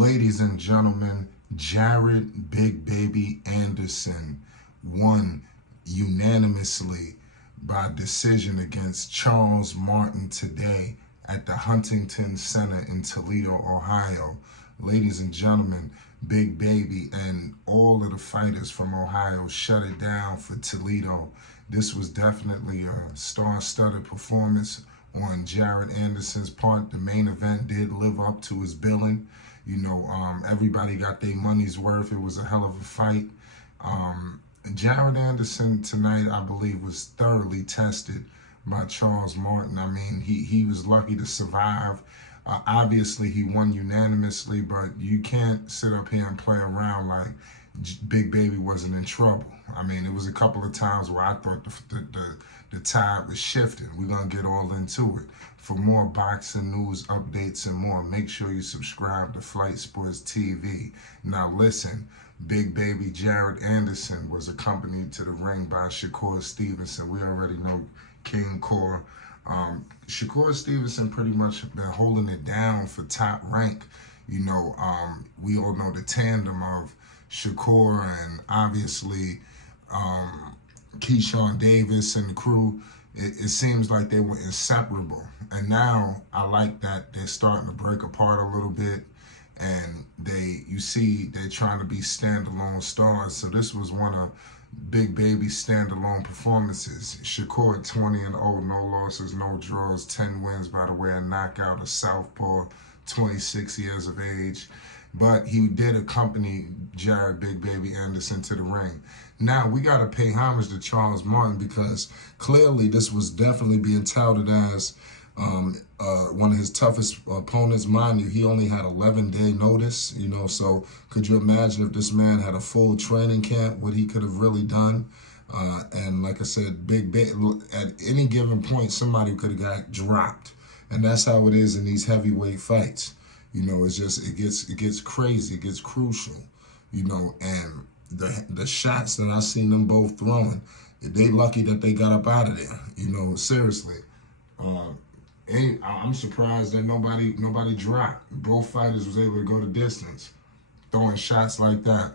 Ladies and gentlemen, Jared Big Baby Anderson won unanimously by decision against Charles Martin today at the Huntington Center in Toledo, Ohio. Ladies and gentlemen, Big Baby and all of the fighters from Ohio shut it down for Toledo. This was definitely a star-studded performance on Jared Anderson's part. The main event did live up to his billing. Everybody got their money's worth. It was a hell of a fight. Jared Anderson tonight, I believe, was thoroughly tested by Charles Martin. I mean, he was lucky to survive. Obviously, he won unanimously, but you can't sit up here and play around like Big Baby wasn't in trouble. I mean, it was a couple of times where I thought the tide was shifting. We're going to get all into it. For more boxing news, updates, and more, make sure you subscribe to Flight Sports TV. Now listen, Big Baby Jared Anderson was accompanied to the ring by Shakur Stevenson. We already know King Core. Shakur Stevenson pretty much been holding it down for Top Rank. We all know the tandem of Shakur and obviously Keyshawn Davis and the crew. It seems like they were inseparable. And now I like that they're starting to break apart a little bit. And you see they're trying to be standalone stars. So this was one of Big Baby's standalone performances. Shakur 20-0, no losses, no draws, 10 wins by the way, a knockout, a southpaw, 26 years of age. But he did accompany Jared Big Baby Anderson to the ring. Now, we got to pay homage to Charles Martin because clearly this was definitely being touted as one of his toughest opponents. Mind you, he only had 11-day notice, so could you imagine if this man had a full training camp, what he could have really done? And like I said, Big Baby, at any given point, somebody could have got dropped. And that's how it is in these heavyweight fights. It gets crazy, it gets crucial, and the shots that I seen them both throwing, they lucky that they got up out of there, seriously. I'm surprised that nobody dropped. Both fighters was able to go the distance, throwing shots like that.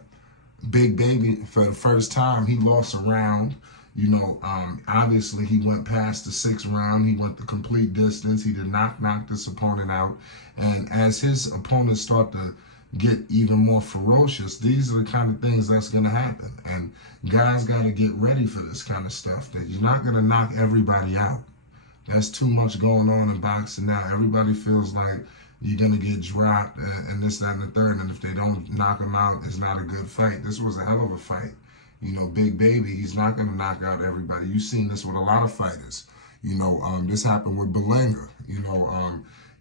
Big Baby, for the first time, he lost a round. Obviously he went past the 6th round. He went the complete distance. He did not knock this opponent out. And as his opponents start to get even more ferocious, these are the kind of things that's going to happen. And guys got to get ready for this kind of stuff. That you're not going to knock everybody out. That's too much going on in boxing now. Everybody feels like you're going to get dropped and this, that, and the third. And if they don't knock him out, it's not a good fight. This was a hell of a fight. Big Baby, he's not going to knock out everybody. You've seen this with a lot of fighters. This happened with Belanga.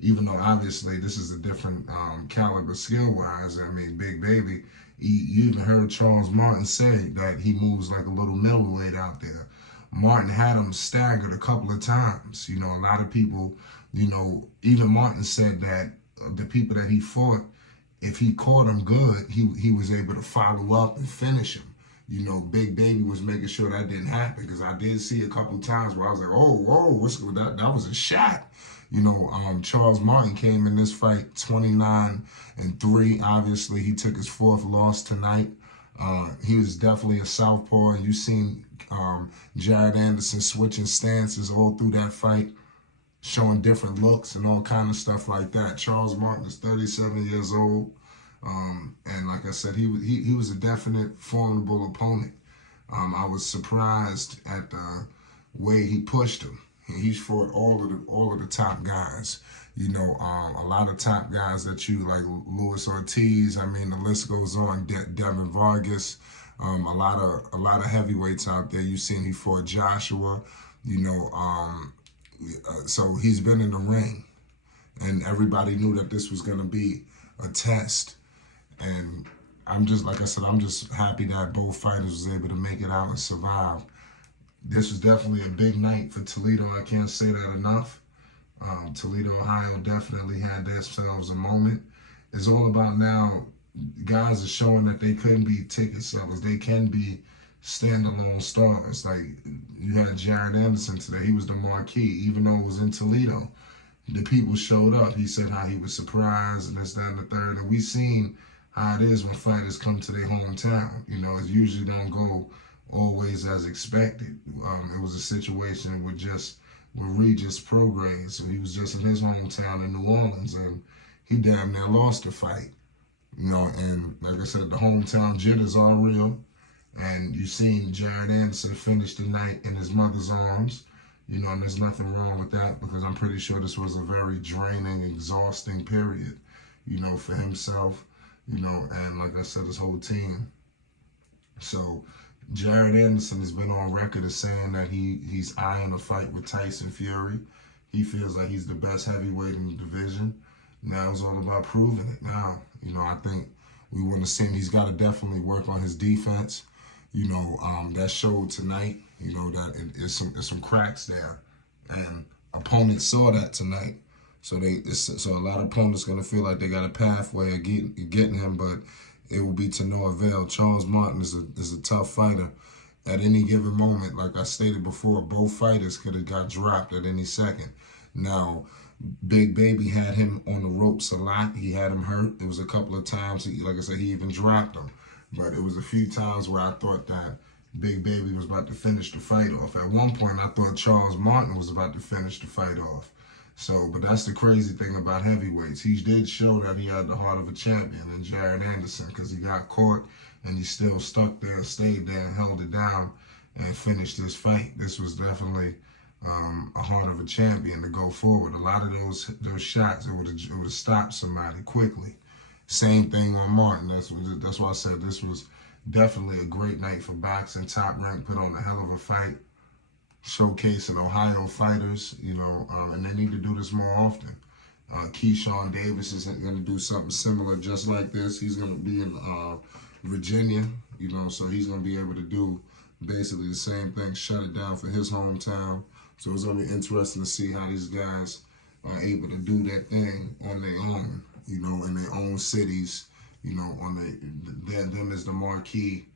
Even though obviously this is a different caliber skill-wise. I mean, Big Baby, you even heard Charles Martin say that he moves like a little middleweight out there. Martin had him staggered a couple of times. A lot of people, even Martin said that the people that he fought, if he caught him good, he was able to follow up and finish him. Big Baby was making sure that didn't happen because I did see a couple times where I was like, oh, whoa, what's that? That was a shot. Charles Martin came in this fight 29-3. Obviously, he took his 4th loss tonight. He was definitely a southpaw, and you've seen Jared Anderson switching stances all through that fight, showing different looks and all kind of stuff like that. Charles Martin is 37 years old. And like I said, he was a definite formidable opponent. I was surprised at the way he pushed him. He's fought all of the top guys. A lot of top guys that you like, Luis Ortiz. I mean, the list goes on. Devin Vargas. A lot of heavyweights out there. You've seen he fought Joshua. So he's been in the ring, and everybody knew that this was going to be a test. And I'm just, like I said, I'm just happy that both fighters was able to make it out and survive. This was definitely a big night for Toledo. I can't say that enough. Toledo, Ohio definitely had themselves a moment. It's all about now, guys are showing that they couldn't be ticket sellers. They can be standalone stars. Like, you had Jared Anderson today. He was the marquee, even though it was in Toledo. the people showed up. He said how he was surprised and this, that, and the third. And we seen how it is when fighters come to their hometown. You know, it usually don't go always as expected. It was a situation with Regis Prograis. So he was just in his hometown in New Orleans, and he damn near lost the fight. You know, and like I said, the hometown jitters are real. And you seen Jared Anderson finish the night in his mother's arms. You know, and there's nothing wrong with that, because I'm pretty sure this was a very draining, exhausting period, you know, for himself, you know, and like I said, his whole team. So Jared Anderson has been on record as saying that he's eyeing a fight with Tyson Fury. He feels like he's the best heavyweight in the division. Now it's all about proving it. Now, you know, I think we want to see him. He's got to definitely work on his defense. You know, that showed tonight, you know, that it's some cracks there. And opponents saw that tonight. So so a lot of opponents going to feel like they got a pathway of getting him, but it will be to no avail. Charles Martin is a tough fighter. At any given moment, like I stated before, both fighters could have got dropped at any second. Now, Big Baby had him on the ropes a lot. He had him hurt. There was a couple of times, like I said, he even dropped him. But it was a few times where I thought that Big Baby was about to finish the fight off. At one point, I thought Charles Martin was about to finish the fight off. So, but that's the crazy thing about heavyweights. He did show that he had the heart of a champion in Jared Anderson, because he got caught and he still stuck there, stayed there, and held it down and finished this fight. This was definitely a heart of a champion to go forward. A lot of those shots, it would have stopped somebody quickly. Same thing on Martin. That's why I said this was definitely a great night for boxing. Top Rank put on a hell of a fight, showcasing Ohio fighters, you know, and they need to do this more often. Keyshawn Davis is going to do something similar just like this. He's going to be in Virginia, you know, so he's going to be able to do basically the same thing, shut it down for his hometown. So it's going to be interesting to see how these guys are able to do that thing on their own, you know, in their own cities, you know, on them as the marquee.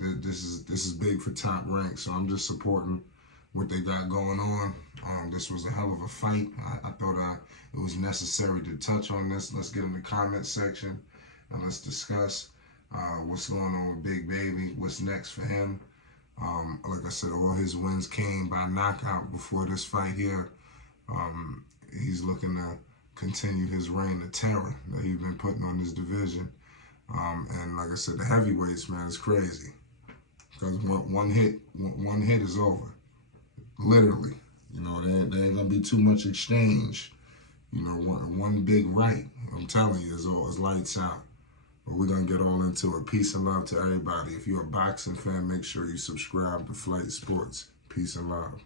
This is big for Top Rank, so I'm just supporting what they got going on. This was a hell of a fight. I thought it was necessary to touch on this. Let's get in the comment section and let's discuss what's going on with Big Baby, what's next for him. Like I said, all his wins came by knockout before this fight here. He's looking to continue his reign of terror that he's been putting on this division. And like I said, the heavyweights, man, is crazy. Because one hit is over. Literally. You know, there ain't going to be too much exchange. You know, one big right, I'm telling you, is lights out. But we're going to get all into it. Peace and love to everybody. If you're a boxing fan, make sure you subscribe to Flight Sports. Peace and love.